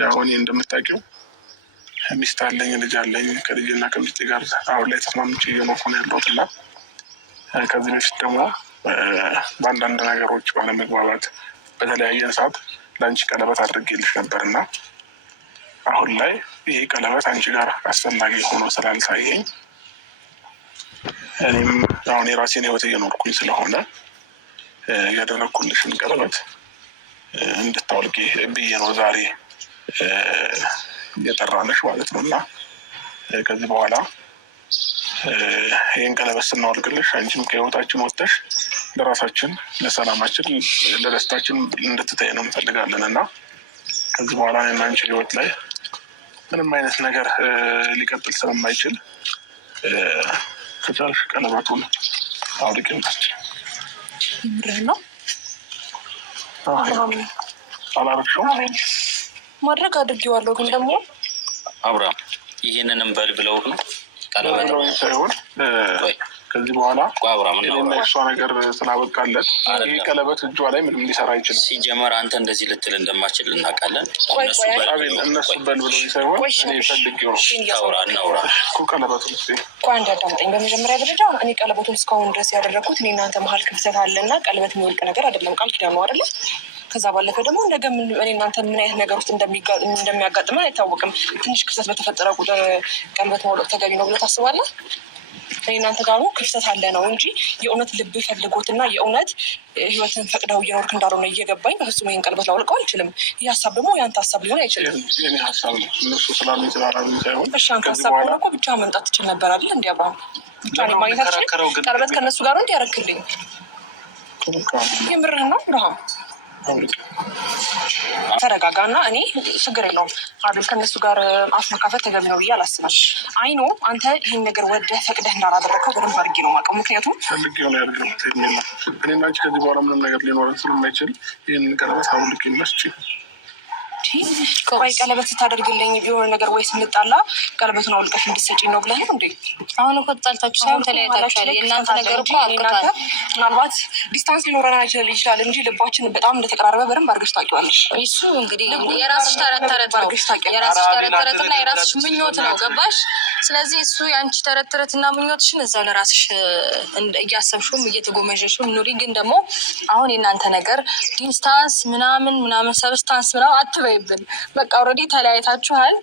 ያው እኔ እንደምታውቂው ሚስት አለኝ፣ ልጅ አለኝ። ከልጅና ከሚስቴ ጋር አሁን ላይ ተስማምቼ እየኖርኩ ነው ያለሁት እና ከዚህ በፊት ደግሞ በአንዳንድ ነገሮች ባለመግባባት በተለያየን ሰዓት ለአንቺ ቀለበት አድርጌልሽ ነበር እና አሁን ላይ ይሄ ቀለበት አንቺ ጋር አስፈላጊ ሆኖ ስላልታየኝ እኔም አሁን የራሴን ህይወት እየኖርኩኝ ስለሆነ ያደረግኩልሽን ቀለበት እንድታወልቂ ብዬ ነው ዛሬ የጠራንሽ ማለት ነው እና ከዚህ በኋላ ይህን ቀለበት ስናወልቅልሽ አንቺም ከህይወታችን ወጥተሽ ለራሳችን፣ ለሰላማችን፣ ለደስታችን እንድትታይ ነው እንፈልጋለን እና ከዚህ በኋላ እኔና አንቺ ህይወት ላይ ምንም አይነት ነገር ሊቀጥል ስለማይችል ከቻልሽ ቀለበቱን አውልቂልኝ። ምንድን ነው አላረግሽውም? ማድረግ አድርጌዋለሁ፣ ግን ደግሞ አብርሃም ይህንንም በል ብለው ነው ቀለበት ሳይሆን ከዚህ በኋላ እኔና እሷ ነገር ስላበቃለት ይህ ቀለበት እጇ ላይ ምንም ሊሰራ አይችልም። ሲጀመር አንተ እንደዚህ ልትል እንደማችል እናውቃለን። እነሱ በል ብሎ ሳይሆን እኔ ፈልጌው እናውራ እኮ ቀለበቱን ቆይ እንዳዳምጠኝ። በመጀመሪያ ደረጃ እኔ ቀለበቱን እስካሁን ድረስ ያደረግኩት እኔ እናንተ መሀል ክፍተት አለና ቀለበት የሚወልቅ ነገር አይደለም፣ ቃል ኪዳን ነው አይደለ? ከዛ ባለፈ ደግሞ ነገ እኔ እናንተ ምን አይነት ነገር ውስጥ እንደሚያጋጥመን አይታወቅም። ትንሽ ክፍተት በተፈጠረ ቁጥር ቀለበት ማውለቅ ተገቢ ነው ብለህ ታስባለህ? እኔ እናንተ ጋር ክፍተት አለ ነው እንጂ የእውነት ልብ ፈልጎትና የእውነት ህይወትን ፈቅደው እየኖርክ እንዳልሆነ እየገባኝ በፍጹም ይህን ቀለበት ላውልቀው አልችልም። ይህ ሀሳብ ደግሞ የአንተ ሀሳብ ሊሆን አይችልም። የኔ ሀሳብ ነው። እነሱ ስላሉኝ ስላሉኝ ሳይሆን እሺ፣ አንተ ሀሳብ ሆነ እኮ ብቻ መምጣት ትችል ነበር አይደል? እንዲ አብርሃም ብቻ እኔ ማግኘታችን ቀለበት ከእነሱ ጋር ነው እንዲ ያረክልኝ። የምርህን ነው አብርሃም? ተረጋጋና እኔ ችግር የለውም አቤል፣ ከእነሱ ጋር አፍ መካፈት ተገቢ ነው ብዬ አላስብም። አይኖ አንተ ይህን ነገር ወደህ ፈቅደህ እንዳላደረግከው በደንብ አድርጌ ነው የማውቀው። ምክንያቱም ፈልጌው ነው ያደረግኩት። እኔና አንቺ ከዚህ በኋላ ምንም ነገር ሊኖረን ስለማይችል ይህን ቀለበት አውልቅ ይመስጭ። ቆይ ቀለበት ስታደርግልኝ ቢሆን ነገር ወይ ስንጣላ ቀለበቱን አውልቀሽ እንድትሰጪኝ ነው ብለህ ነው እንዴ? አሁን እኮ ተጣልታችሁ ሳይሆን ተለያይታችኋል። የእናንተ ነገር እኮ አውቀታል። ምናልባት ዲስታንስ ሊኖረን ይችላል እንጂ ልባችን በጣም እንደተቀራረበ በደንብ አድርገሽ ታውቂዋለሽ። እሱ እንግዲህ የራስሽ ተረት ተረት ነው፣ የራስሽ ተረት ተረትና የራስሽ ምኞት ነው። ገባሽ? ስለዚህ እሱ የአንቺ ተረት ተረትና ምኞትሽን እዛው ለራስሽ እያሰብሽውም እየተጎመዠሽውም ኑሪ። ግን ደግሞ አሁን የእናንተ ነገር ዲስታንስ ምናምን ሰብስታንስ ምናምን አትበይብን። በቃ ኦልሬዲ ተለያይታችኋል፣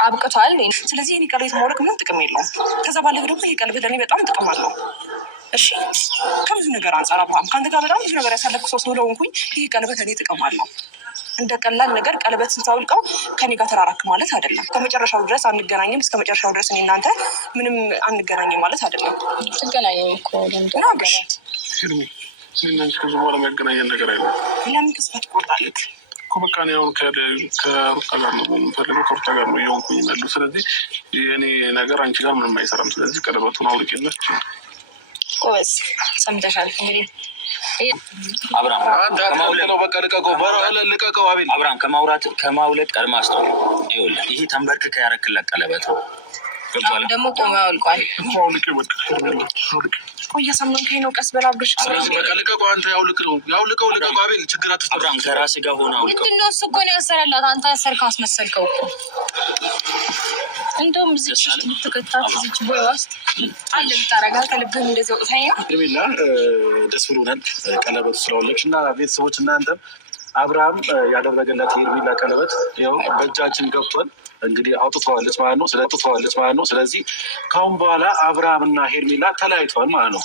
አብቅቷል። ስለዚህ ይህ ቀለበት ማውለቅ ምን ጥቅም የለውም። ከዛ ባለፈ ደግሞ ይህ ቀለበት ለእኔ በጣም ጥቅም አለው። እሺ፣ ከብዙ ነገር አንጻር አብርሃም፣ ከአንተ ጋር በጣም ብዙ ነገር ያሳለፍኩ ሰው ስለሆንኩኝ ይህ ቀለበት ለእኔ ጥቅም አለው። እንደ ቀላል ነገር ቀለበት ስታውልቀው ከኔ ጋር ተራራክ ማለት አይደለም። ከመጨረሻው ድረስ አንገናኝም፣ እስከ መጨረሻው ድረስ እኔ እናንተ ምንም አንገናኝም ማለት አይደለም። ትገናኘው እኮ ለምናገባት ከዚህ በኋላ የሚያገናኘን ነገር አይደለም። ለምን ተስፋ ትቆርጣለች? በቃ እኔ አሁን ከሩታ ጋር ነው የምፈልገው፣ ከሩታ ጋር ነው የሆንኩኝ ያለው። ስለዚህ የእኔ ነገር አንቺ ጋር ምንም አይሰራም። ስለዚህ ቀለበቱን አውልቂለት። ጎበዝ፣ ሰምተሻል እንግዲህ አብርሃም ከማውለቅ ቀድማ አስተውል። ይኸውልህ ይሄ ተንበርክከ ያረክለት ቀለበት ነው። ደግሞ ቆሞ ያውልቋል። እየሰማንከኝ ነው? ቀስ በላ ብሽ ልቀቀው። አንተ ያውልቀው። አቤል ችግር አትፍጠር። አብርሃም ከራስህ ጋር ሆነ አውልቀው። ምንድን ነው እሱ እኮ ነው ያሰረላት። አንተ ያሰርከው አስመሰልከው እኮ። እንደውም እዚች ብትከታት እዚች ቦይ ውስጥ አለ ብታረጋ ከልብህም እንደዚህ ወቅታኝ ነው። ሄርሜላ ደስ ብሎናል ቀለበቱ ስለወለድሽ እና ቤተሰቦች እናንተም አብርሃም ያደረገላት የሄርሜላ ቀለበት ይኸው በእጃችን ገብቷል። እንግዲህ አውጥተዋለች ማለት ነው። ስለዚህ ከአሁን በኋላ አብርሃም እና ሄርሜላ ተለያይተዋል ማለት ነው።